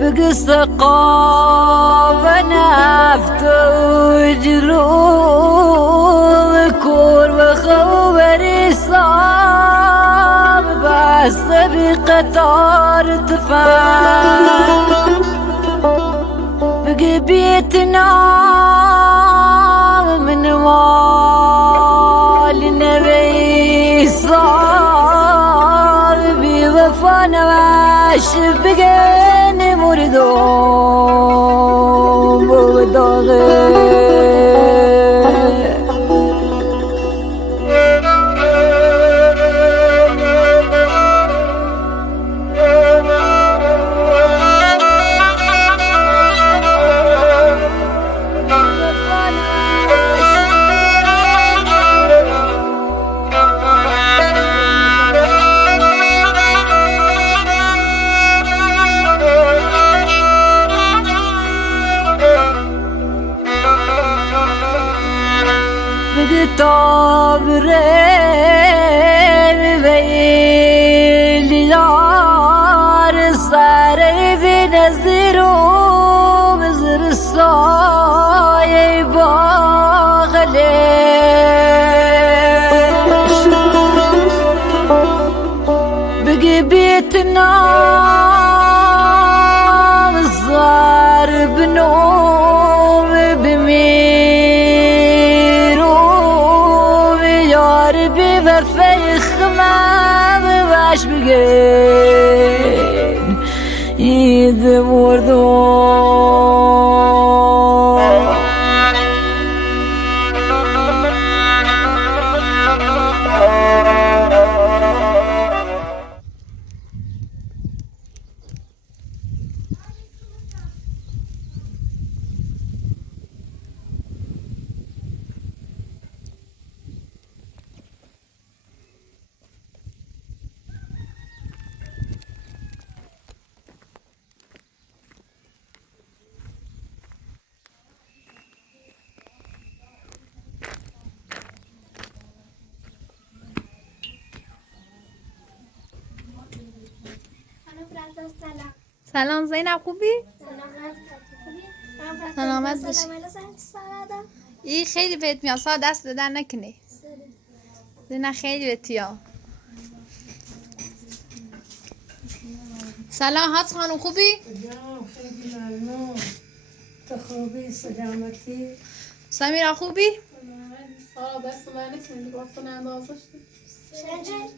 بقص قاب نفت وجروب كور وخبر صعب بس بقطار تفاح بقي بيتنا من مال النبي صعب بوفانا وعش بقيني مردوم وداغي طابرين بين النار صاري بنزروا بزر الصايب باغليش بقي بيتنا صار بنوم بفيخ ما بباش بقين يذب وردون سلام زینب خوبی؟ سلامت باشی. ای خیلی بهت میاد سا دست دادن نکنی زینب خیلی بهت میاد. سلام حاج خانم خوبی؟ خیلی ممنون. تو خوبی سلامتی؟ سمیرا خوبی؟ دست من نکنی باستن اندازش شنجه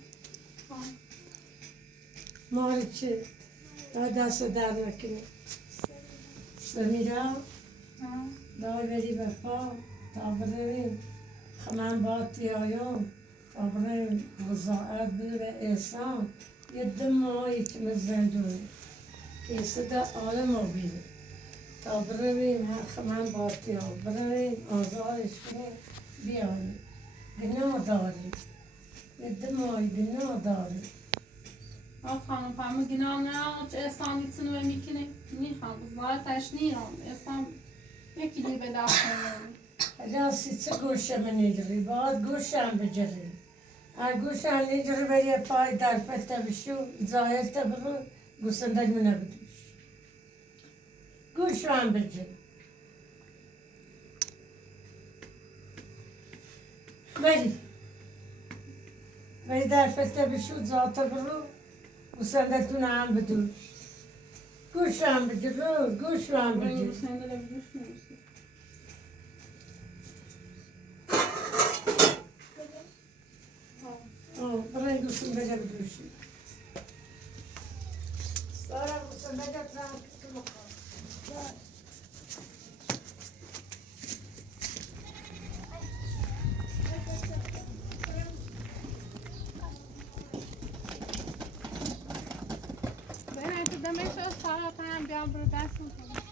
ماری چی؟ دست در نکنی سمیرا دای بری بپا تا بریم خنان باتی آیام تا بریم وزاعت بیر احسان یه دمایی که مزندون ایسه دا آلم رو بیره تا بریم خنان باتی آیام بریم آزادش کنیم بیاییم گناه داریم یه دمایی گناه داریم خانم فهمه گناه نه چه احسانی تنو میکنه نیخوام بزارتش نیام احسان یکی دی به دست نمیاری راستی چه گوشه من نجری باید گوشم بجری گوشم نجری بری پای در پته بشو ظاهر تبرو گوسندج من نبودش گوشم بجری بری در پته بشو ظاهر تبرو گوسندتون هم بدوش گوشم بجری گوشم بجری برای گوسنده جا بدوشی سارا گوسنده جا ترام کسی مکان بینه تو دمشو سارا هم بیام برو دست میکنم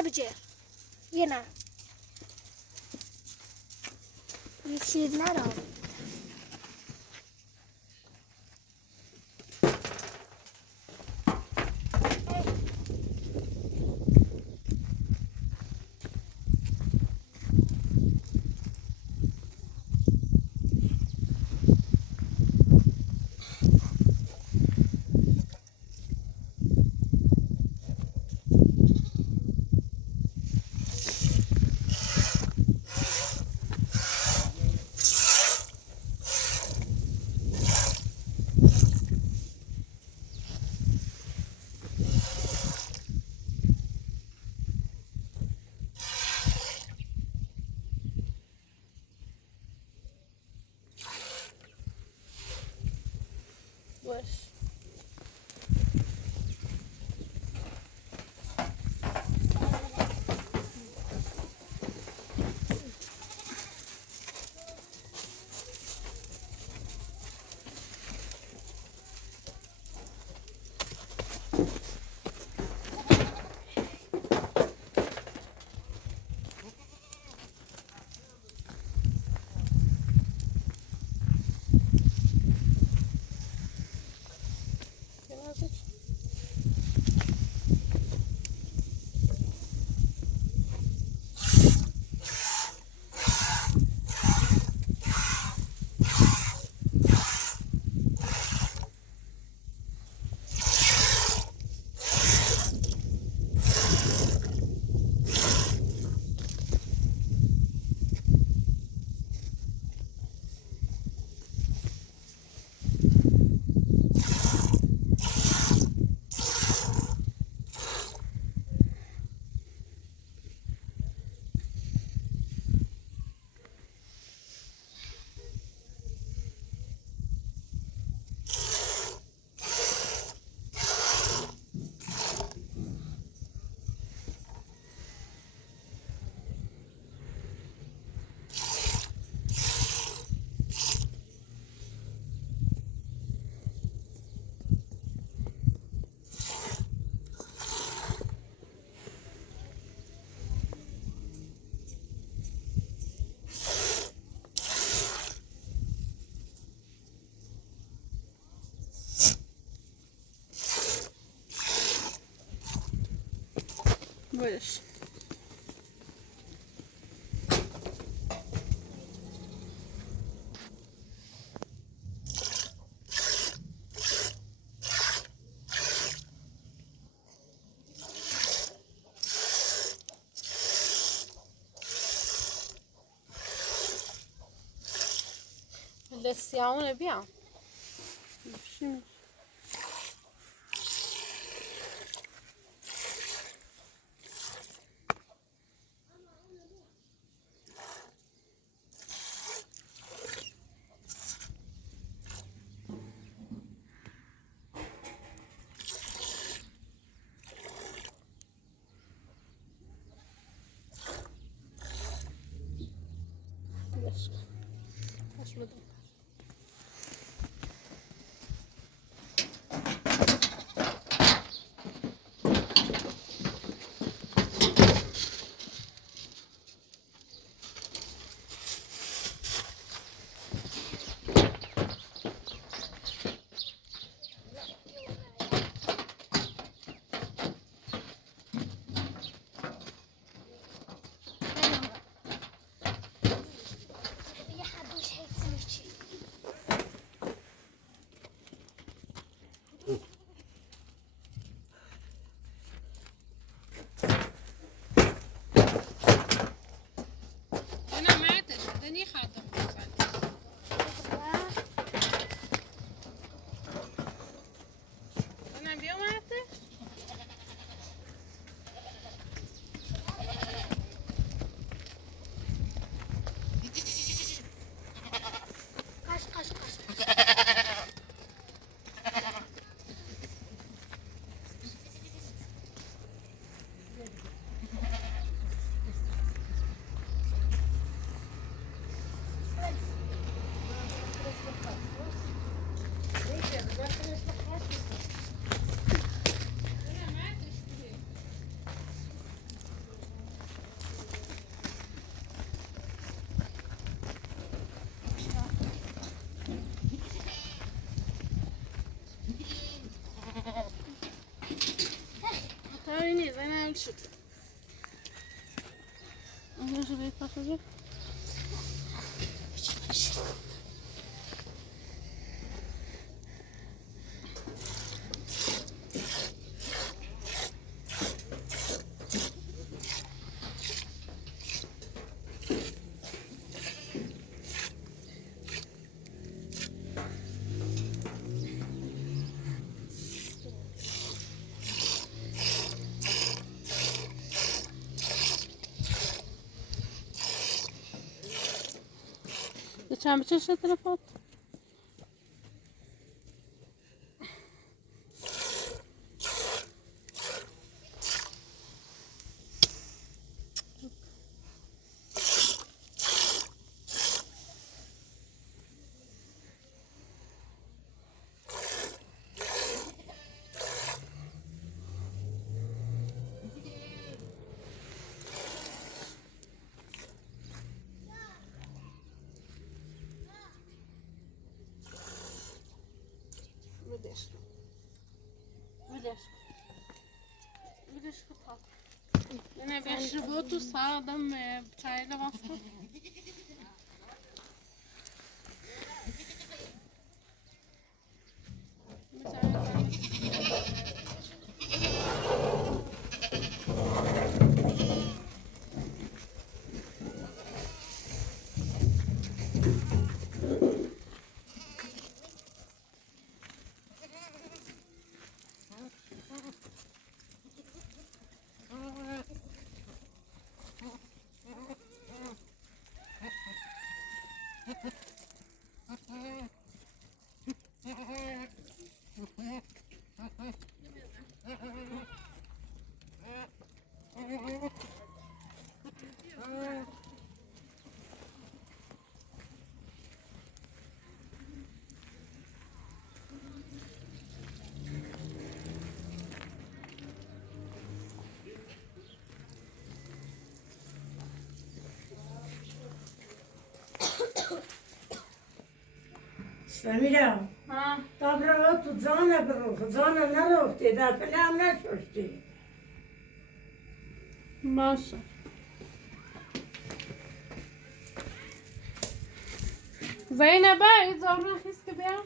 Yine bici. Yine. Bir şirinler al. Boş. Boş. السياونة بيع Hoş bulduk. يا حبوش هيك سمشي تنگ شد. اینجا شو بیت پاکوزی. چند بچه شد تلفات؟ Видишь, вот так. Не весь животу садом чайла вас. سمیرا ها تا برو تو زانه برو زانه نرفتی در پله هم نشستی باشه زینبه این زارو خیست که بیام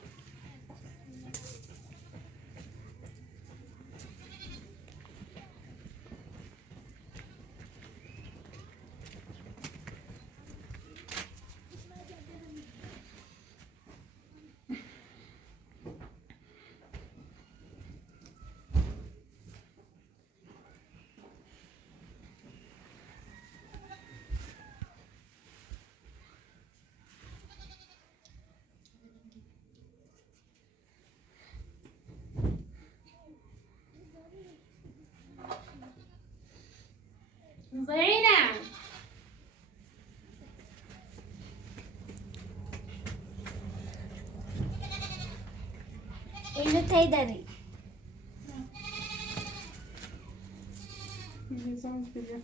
زینب اینو تی داری میزان بگیر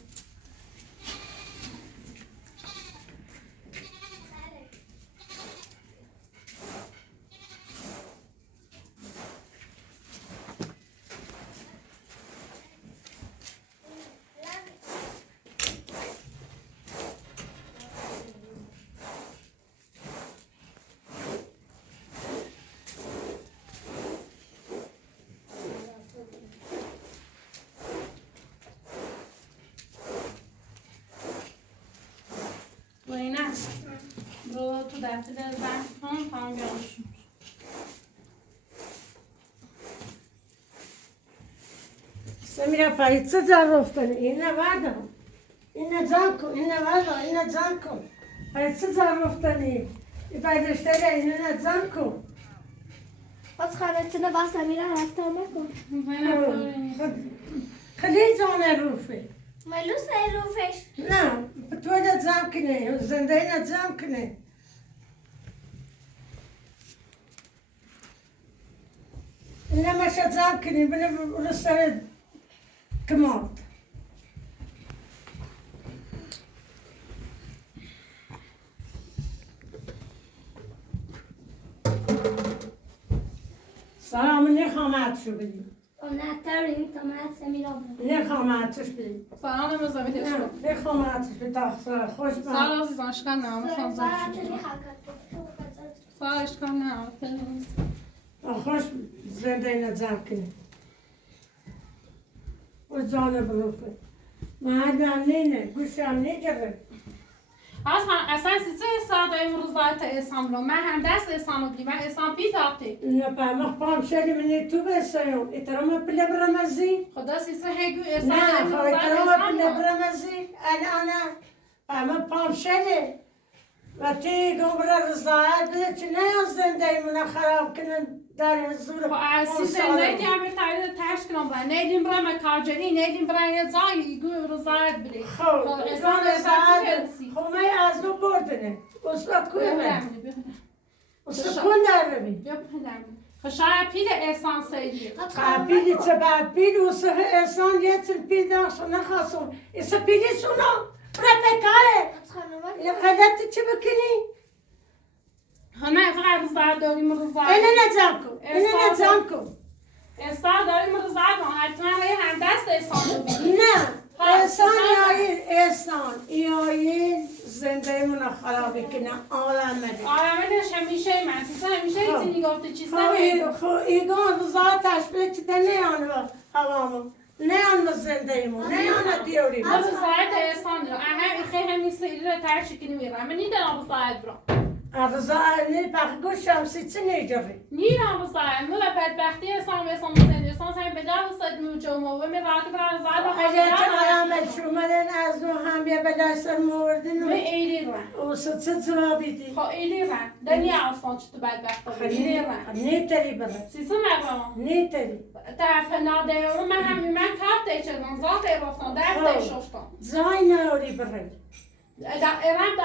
زینب برو تو دفتر بحث کن تمام بیانشون سمیرا فرید چه جا رفتنی اینه وردم اینه جان کن اینه وردم اینه جان کن فرید چه جا رفتنی این بردشتری اینه جان کن باز خانتونه با سمیرا رفتار نکن زینب خیلی جانه روفه ملو سر روفش نه تو اینه جمع کنی زنده اینه جمع کنی اینه مشه جمع کنی بینه برو سر کمات سلام نیخوام عد شو بدیم نه تریم تا من سمیرا برم نخوام اتش بی سلام نمازم دیگه نه نخوام اتش بی تاخصا خوش من سال عزیزان اشکال نه میخوام ساعت زنشون میخواد سال اشکال نه خوش زنده نظر کنی و جان بروفه مردم نینه گوشم نگره اصلا سیسه استاد امروز دایت اسام رو من هم دست اسام رو بیم من اسام پی تاقتی نه پا پام شدی منی تو بسیون اترام پله برمزی خدا سیسه هگو اسام نه امروز خواهی دایت ترام اسام پله رو برمزی الان پا پام شدی و تی گمره رضایت بده چه نه زنده ایمونه خراب کنن در زور خب از سیسه نیدیم به تایید ترش کنم برای نیدیم برای مکاجری نیدیم برای یه زایی گو رضایت بری خب اسام رضایت رسی خب من از دو بردنه استاد کوی من استاد کن در ببین خشایا پیل احسان سیدی پیلی چه بعد پیل و سه احسان یه چل پیل داشت نخواستم ایسا پیلی سونا پرپکاره یه غلطی چه بکنی؟ همه فقط رضایت داریم رضایت اینه نجم کن اینه نجم کن استاد داریم رضایت ما حتما هم دست احسان رو بگیم نه احسان یایین زنده منو خرابی کنه آرام بده آرامش همیشه من سیسا همیشه ایتی نگفته چیز نمید خب ایگان رضایتش به چه نه آن هوامو نه آن زنده ایمون نه آن دیوری ما رضایت احسان رو هم خیلی همین سیلی رو ترشی کنی میرم من نیدم رضایت برام رضایت نه بخ گوشم سی چه نیجوری نیرم رضایت مولا بدبختی احسان و احسان زنده احسان سعی به در رسد موجه و می راحت برای رضایت رو اگر چه آرامل شومدن از نو هم بیا به دستر موردن می ایلی رن و چه جوابی دی خب ایلی رن دنیا احسان چطور بدبخت ایلی رن نیتری بره سیسا مقام نیتری طرف ناده من همین من کارت ایچدم ذات ایرفتم در دیشوشتم زای نوری بره ایران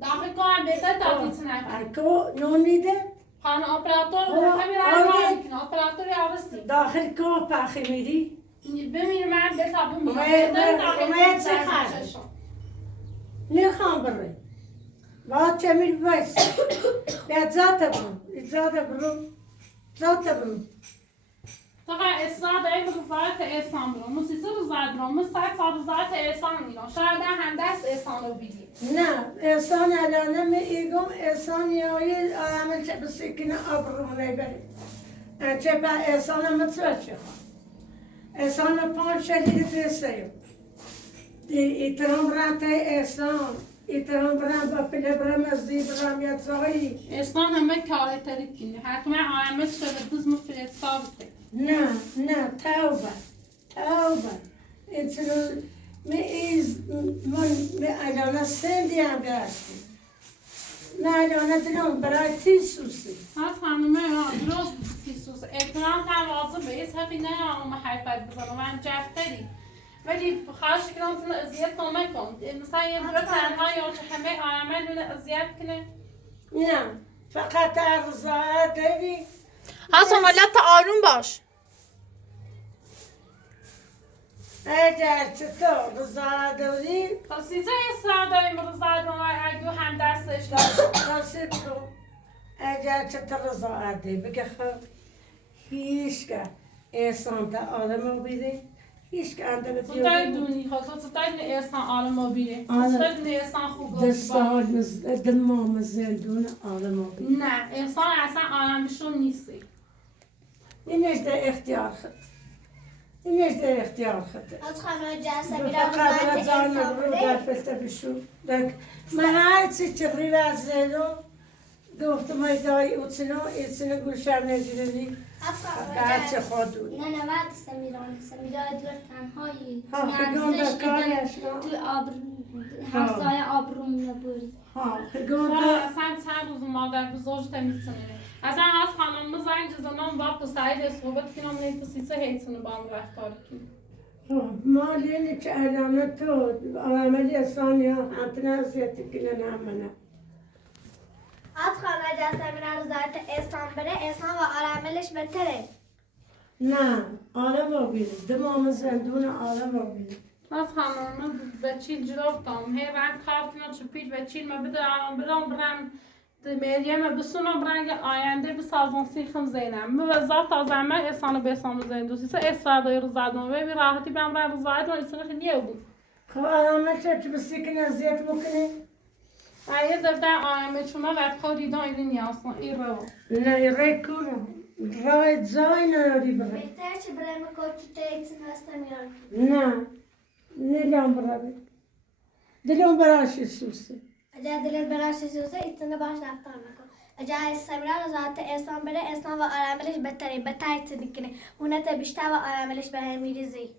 داخل کو هم بهتر تاکید نکنم اکو نون میده خانه اپراتور همین راه میکنه اپراتور یارستی داخل کو پخی میری ببین من به تابو میگم اومد چه خرد نخوام بره با چه میری بایست بیا زاده برو فقط اصلاح داریم رضایت احسان رو موسیقی رضایت رو مستقص رضایت احسان میرم شاید هم دست احسان رو بگیم نه احسان الانه می ایگم احسان یایی عمل چه بسیکنه آبرومونه بری چه با احسان هم متوجه احسان پام شدید بسیم ایترام برانت احسان ایترام بران با پله برام از دی برام یاد زایی احسان همه کاره ترید کنی حتما آیامت شده دوز مفرستابته نه توبه اینطور من الان سندی هم داشتی من الان دلم برای تیسوسی از خانومه درست تیسوس احترام تواضع به ایس حقی نه اما حرفت بزنم من جفتری ولی خواهش کنم تون اذیت نکن مثلا یه برای تنها یا چه همه آیامه دونه اذیت کنه نه فقط ارزاد داری حسن ملت آروم باش اگر چطور رضا داری خاصیزه اصلاح داریم رضا رو اگه هم دستش نصیب کن اگر چطور رضا داری بگه خب هیچ که احسان تا آدم بیده هیچ که انده به تو تا دونی خب تو تا احسان آدم بیده تو تا احسان خوب دستان دلمام زندون آدم بیده نه احسان اصلا آدمشون نیستی اینش ده اختیار خود اینش ده اختیار خود از خانه جلسه میرم فقط رضایت جان احسان رو در بره فلتر بشو من هر چی چغری و زیدو گفتم های دایی ایتسنو گوشم نگیردی از خانه هرچه جلسه خودون نه بعد سمیران دور تنهایی ها خیلی در کارش توی همسایه آبروم نبوری ها خیلی اصلا چند روز مادر بزرگت میتونه اصلا از خانم زنگ زدم وقت سعید صحبت کنم نیست هیتونه با هم رفتار کنم ما لینی که الان تو عملی احسان یا انتنا زیادی کنه نمونه از خانه جلسه میرم رضایت احسان بره احسان و آراملش بهتره نه آدم رو بیده دمام زندون آدم رو بیده از خانم به چیل جرافتم هی رنگ کارتینا چپید به چیل ما بده برم مریم بسونم رنگ آینده بسازن سیخم زینم موظف تا زمان احسان بسام زندوسی سه استرادای رو زدم و بی راحتی بهم رنگ زاید و اصلا خیلی بود خب آرامه چه بسی که نزیت بکنی؟ آیه دفتر آیمه چون وقت خودی دان این نیاسن این رو نه ری کورم رای زای نداری بره بهتر چه برای مکوچی تیتن هستم میرم نه نیلیم بره دلیم براشی سوسه اجا دلت براش سوزه ایتنه باش رفتار نکن اجا سمیرا رو ذات احسان بره احسان و آراملش بهتره ایتن کنه اونت بیشتر و آراملش به هم میریزی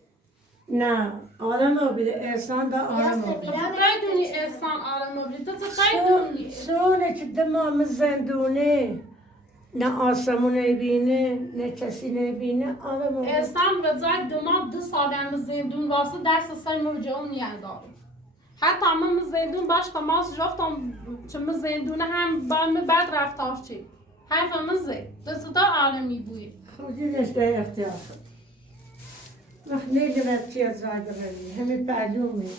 نه آرام رو بیده احسان دا آرام رو بیده بدونی احسان آرام بودی تو بدونی سونه که دمام زندونه نه آسمون بینه نه کسی نبینه آرام رو بیده احسان به جای دماغ 2 سالم زندون واسه درس سال موجود نیادارم حتی من زندون باش تماس جفتم چون زندون هم با من بد رفتار چی حرف من دست تا عالمی بوی خودی نشده اختیار خود وقت نگرد چی از رای بروی همه پهلومی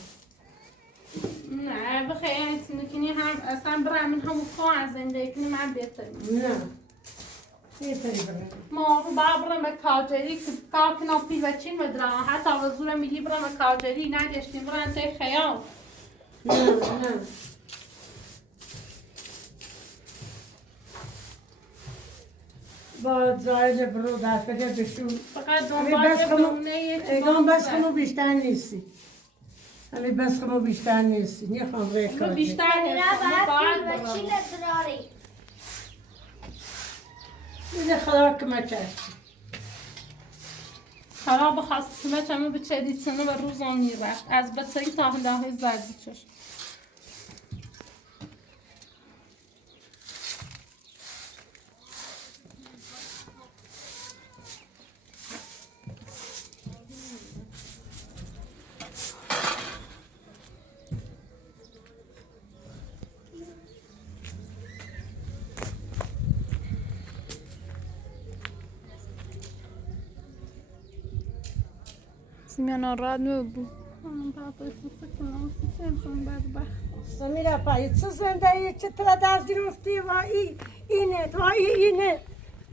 نه بخیر اینتی کنی هم اصلا برای من همون خواه از زندگی کنی من بهتر نه بهتری بروی ما رو برم به کارجری که کار کنم پیل و چین بدرم حتی به زور میلی برم به کارجری نگشتیم برم تی خیال نه نه با زاید برو در فکر بشون فقط همی دنبال بس بمونه یه ایگان بس خمو بیشتر نیستی همی بس خمو بیشتر نیستی نیخوام روی من کار بیشتر سمیرا باید باید و چی لدراری میده خدا که ما چشتی خراب خواست کمه چمو به چه دیسنه و روزان میرفت از بچگی تا هنده زردی چشم سیمیان راد نبود سمیرا پایی چه زندگی چه تلا دست گرفتی و اینه و اینه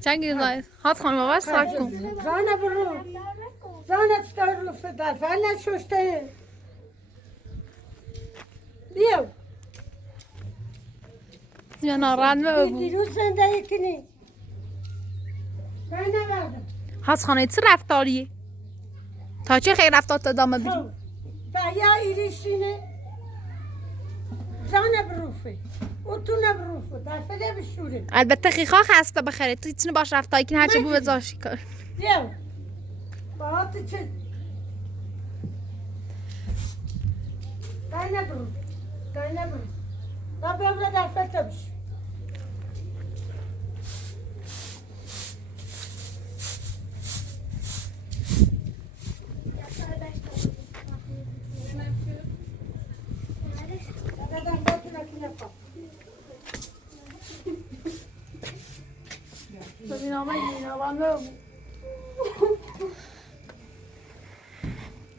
چند گیزای هات خانم آواز ساک کن زانه برو زانه چطور رفته در فعلا ششته بیو سیمیان راد نبود دیروز زندگی کنی من نوردم هات خانه چه رفتاریه تا چه خیر رفتار تا دامه بری خب بیا ایریشینه زانه بروفه او تو نبروفه در فعلا بشوره البته خیخا خسته بخره تو ایتونه باش رفتاری کن هرچه بود زاشی کن بیو باهات چه دای نبرو دای نبرو با ببره در فعلا بشو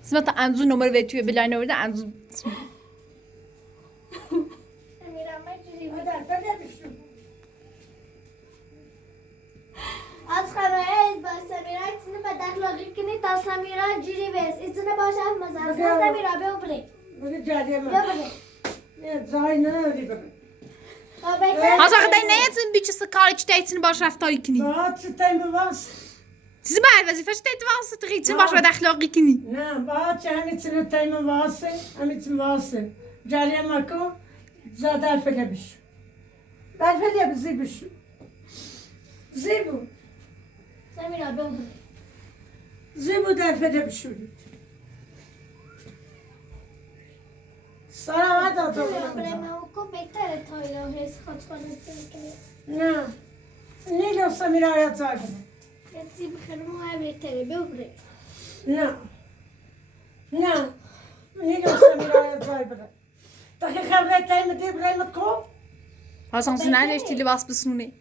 سیما تا انزو نمره به توی بلای نورده انزو سمیرا مجری در فعلا بشو از خانه با سمیرا ایتنه به دخلاقی کنی تا سمیرا جیری بس ایتنه باش اف مزن سمیرا بیو بری بگه جریه بیو من بری زای نداری بره هازا خدای نیتون بیچه سکاری چه ایتونه باش رفتاری کنی باهات چه تایم بواست سیزی باید وزیفه چه ایتونه واسه تو ایتونه باش بد اخلاقی کنی نه باهات چه همیتونه تایم واسه همیتونه واسه جریه مکن زا در فعلا بشو در فعلا بزی بشو زیبو سمیرا بیو بری زیبو در فعلا بشورید سارا ودا تو سمیرا برای من کو بهتره تا اینا حس خود کنه کنی نه نیلو سمیرا آیت زاگه یه چیزی بخیرم های بهتره بیو بری نه نه نیلو سمیرا آیت زاگه بره تا که خبره تایم دی برای مکو هازا همسو ننشتی لباس بسونه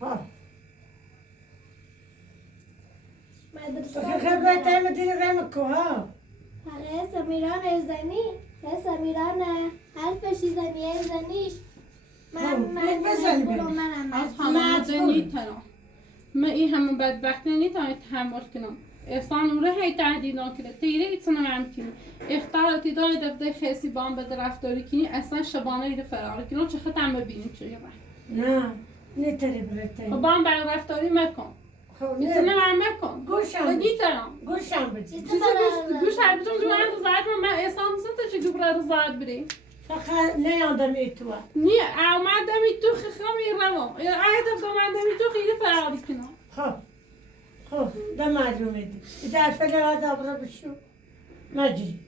ها مدرسه تا که خبره تایم دی برای مکو ها آره سمیرا نه زنی نه سمیرا نه حرفشی زنیه زنیش بزن برو بریم. منم از مجبور. خانواده نیتنم من این همه بدبختی نیتنم تحمل کنم احسان اوره هی تهدیدان کرده تیره ایتسانم هم کنی اختاراتی داری دفته خیسی بان بده رفتاری کنی اصلا شبانه ایره فرار کنم چه خط هم ببینیم چه یه نه نیتری برته. خب بان بر رفتاری مکن خب ایتسانم هم مکن گوشم نیتنم گوشم بده. چیزی چیزی گوش هربیتون جو من رضایت من احسان سنتا چه دوباره رضایت بری فقط نیاندم ایتوا. نیه اومدم ای تو خیلی روام آیت افتادم ای تو خیلی فرار کنم خب ده معلومه دی. در فعل دابرا بشو. مجری.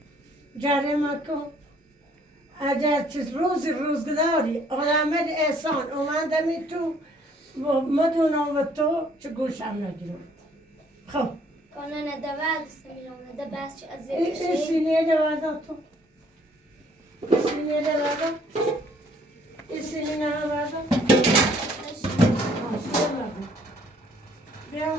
جاره مکن. اگر چیز روزگاری آرامل احسان اومدم ای تو مدونم و تو چه گوشم نگیرم. خب. کنه ندوال سمیرم نده بس چه از این سینه دوازده تو. سینه دوازده. این سینه دوازده. بیا.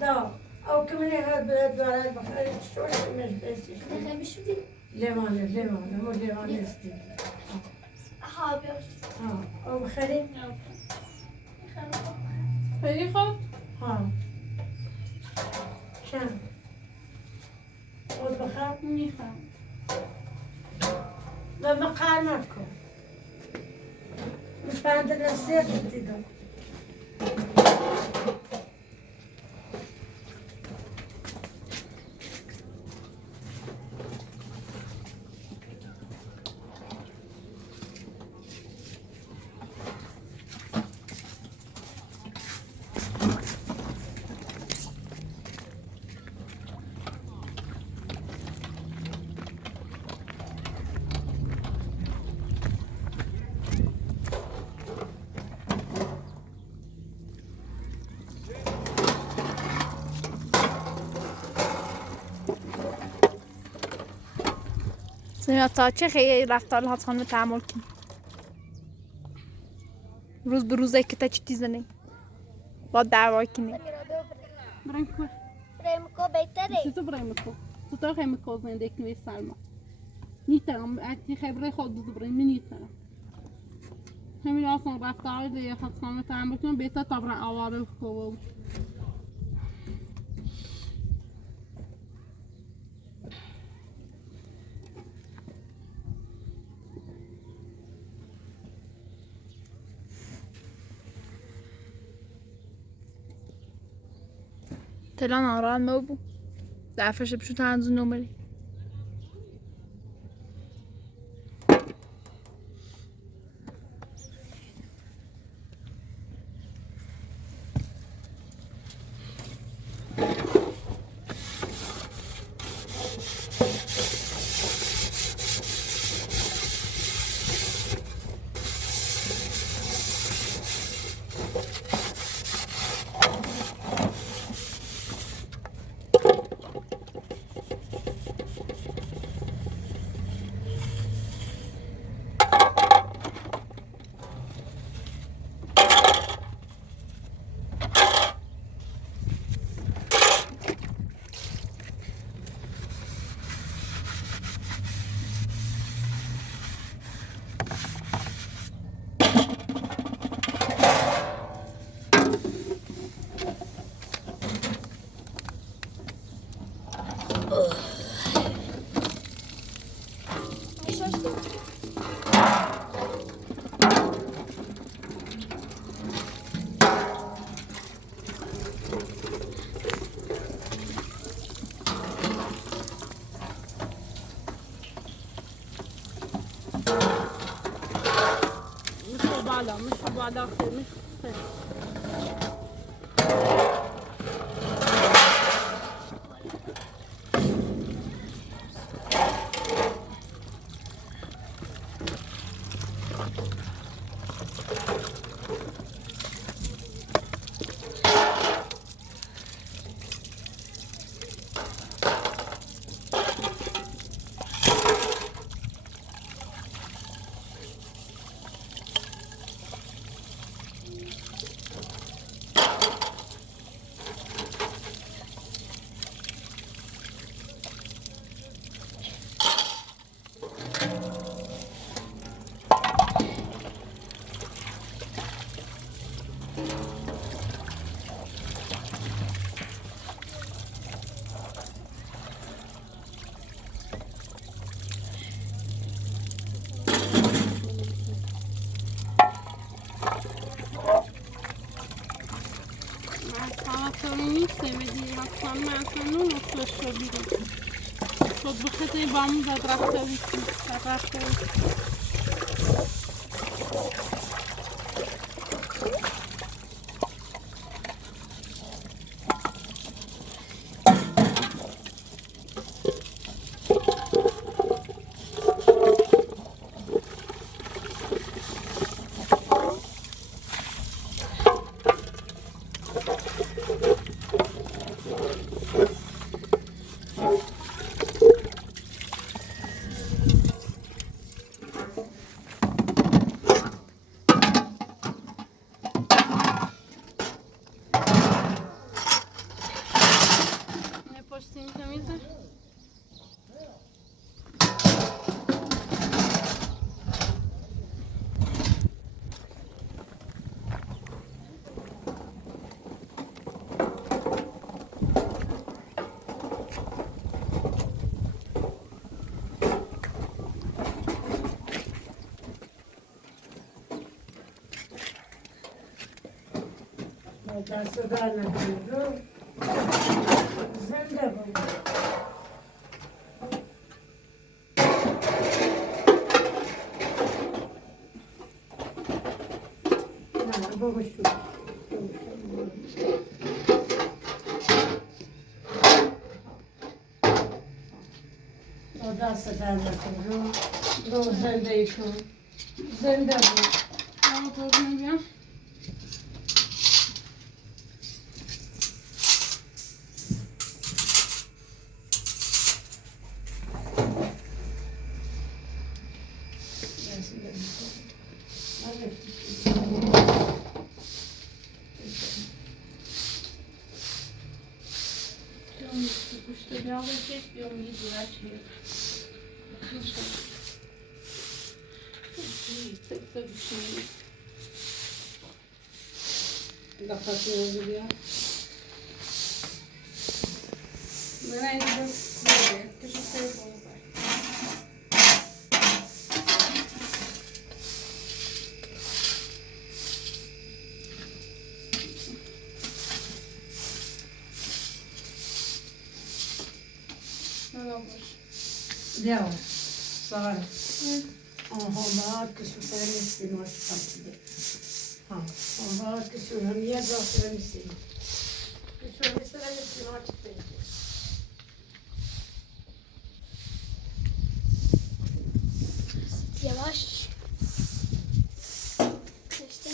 دا. او کمی هر برد برای بخاری چطورش مجبورشی. نخه بشودی؟ لیوانه مو لیوانه استی. ها بیار. او بخاری؟ خیلی خوب ها. چند؟ او بخار؟ میخوام و بقار مکن. مشپند نصیحت دیدم. سمیرا تا چه خیلی رفتار هات خانم تحمل کنی روز به روزه که تا چی تیزنی با دعوای کنی بریم کو بریم کو بهتره. چیزو بریم کو تو تا خیلی کو زنده کنی سلما نیترم اتی خبره خود دو بریم نیترم همین آسان رفتار دیگه هات خانم تحمل کنم بهتر تا برای آواره کو تلان آران مو دفعش بشو تنزو نمری مش بعد آخر مش رفتاری نیست ولی حتما مثلا نوستش رو بیرون شد بخطه بامون زد رفتاری پشتیم تمیزه دست در نکنید زنده بود نه بابا شو دست در نکنید رو زنده ای کن زنده بود اما تو نمیام گوشت بیام یک بیام یه دونه چیه دخواست رو بیا من اینجا بوده که شو خیلی بوده Andiamo, Sara. Ma che su fermi non ci fanno. Ma che su la mia zona mi si. Che su la mia non ci fanno. Yavaş. İşte.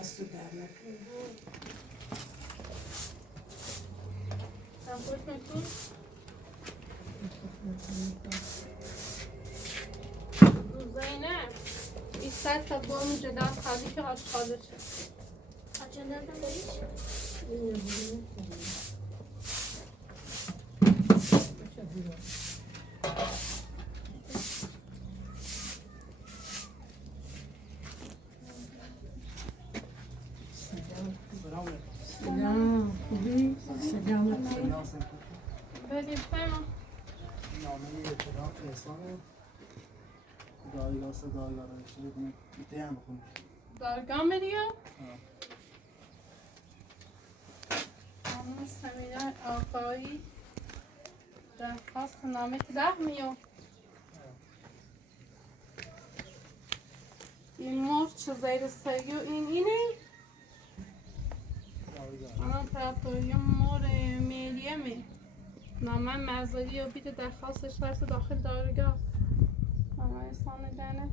دست در نکنید خوش میکنی؟ زینب این سر تا با اونجا دست خالی که آشغاله شد Açanlar da böyle hiç. سلام خوبی؟ سلامتی بله بفرما نامه اعتراف احسان دایگاه دایگاه نشده بیته هم بخونی دارگاه میریم خانم سمیرا آقایی درخواست نامه که 10 میلیون این مرچ زیر سیو این اینه دایگاه الان امپراتوری مور میلیمه نامه مزاری و بیده درخواستش رفت داخل دارگاه نامه احسان دهنه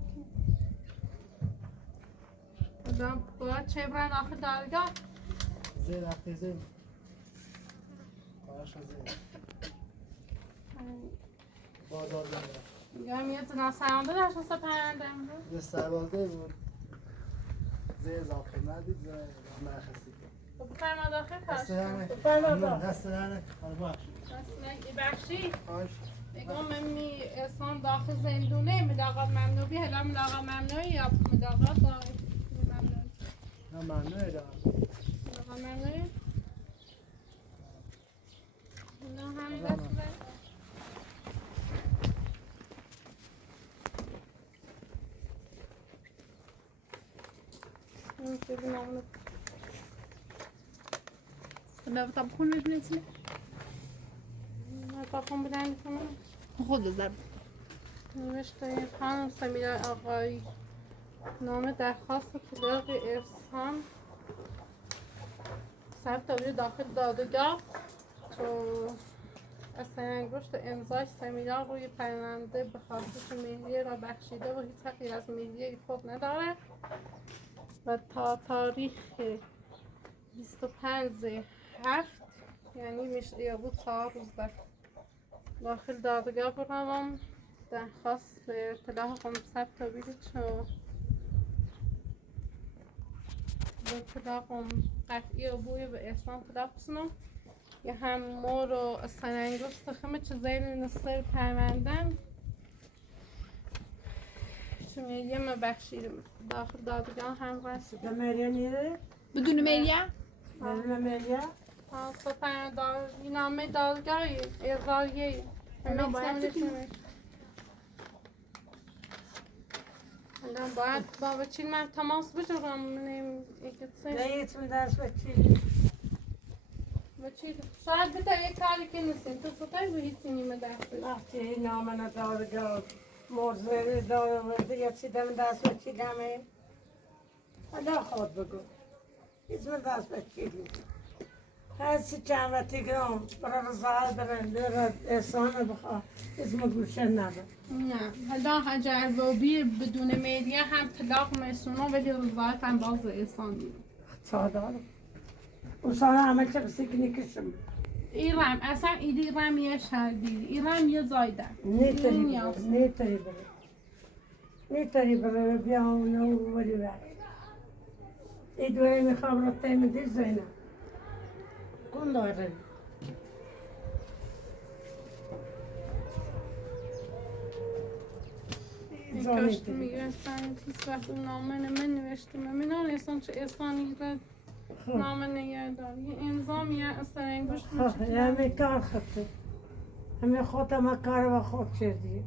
آدم باید چه برن داخل دارگاه زیر رفته زیر کارش زیر بازار زیر میگم یه زنا سرانده داشت اصلا پرنده امروز یه سربازده بود زیر اضافه ندید زیر مرخصی خب بفرما داخل دست کارش دهنه دست دهنه بخشی خواهش میگم ممی احسان داخل زندونه ملاقات ممنوعی هلا ملاقات ممنوعی یا ملاقات داری ممنوعی نه ممنوعه دارم ملاقات ممنوعی نه همین دست بده ببینم لا طبخون بنتي طبخون بدن کنم خود الزرب نوشته خانم سمیرا آقایی نام درخواست طلاق احسان ثبت تابیر داخل دادگاه تو اصلا انگشت امضای سمیرا روی پرونده به خاطر مهریه را بخشیده و هیچ حقی از مهریه خود نداره و تا تاریخ 25/7 یعنی میشه یا بود 4 روز داخل دادگاه بروم درخواست اطلاع ثبت تابیر چو اطلاع قطعی و بوی به احسان طلاق بسنم یا هم مور و اصلا انگشت خمه چه زیر نصر پروندن چون یه مبخشیرم داخل دادگاه هم رسید دمريا نيري بدون ميليا دمريا این نامه دادگاهی ارضاییه نه، باید الان باید با وکیل من تماس بگیرم من لقيت من داس بتشيل وکیل شاید بده یه کاری که نیستیم تو سطحی به هیچ نیمه دسته وقتی نامنا دارگاه مرزه دار ورده یا چی دم دست بچیدمه حالا خود بگو هیچ من دست بچیدیم هستی چند وقتی گرام برای رضایت برن برای احسان بخواه هیچ من گوشه ندارم نه حالا اگر وابی بدون میلیه هم طلاق میسونه ولی رضایت هم باز احسان میده سادارم و سانه همه چه بسی که نکشم ایرم اصلا ایرم یه شهردی ایرم یه زایده نیتاری بره بیا اونو ولی بره ای دوی میخوام را تیم دی زینه کن داره کاشت میگه اصلا هیچ وقت اون نامه من نوشتم من اصلا چه احسانی را نامه نگردار یه امضا یه اصلا انگوش همه کار خطه همه خود همه کار و خود کردی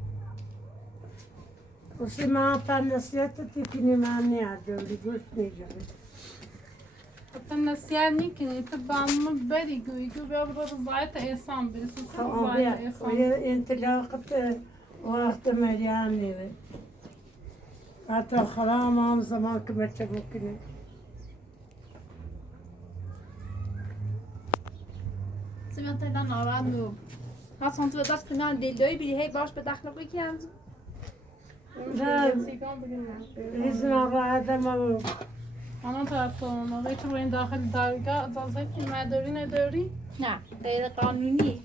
اسی ما پندسیت تیکنی من نیادولی گوشت نیجاری حتی نصیحت نیکنی تو با همه بری گویی که بیا برو رضایت احسان برسی رضایت احسان انطلاقت وقت مریان نیره حتی خرام هم زمان که بچه بکنی سمعت إن أنا عنه خاصة أنت بدأت تقنع دلوي بلي هي باش بدأت نبكي عندي هیچ ناراحت ما آنها طرف کنم موقعی که باید داخل دارگاه اجازه فیلم نداری نداری؟ نه غير قانوني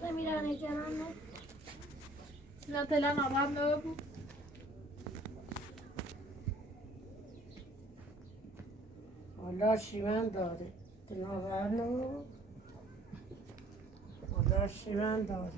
سمیرانه جانم سمعت إن أنا عنه حالا شیون داره ناراحت نمو حالا شیون داره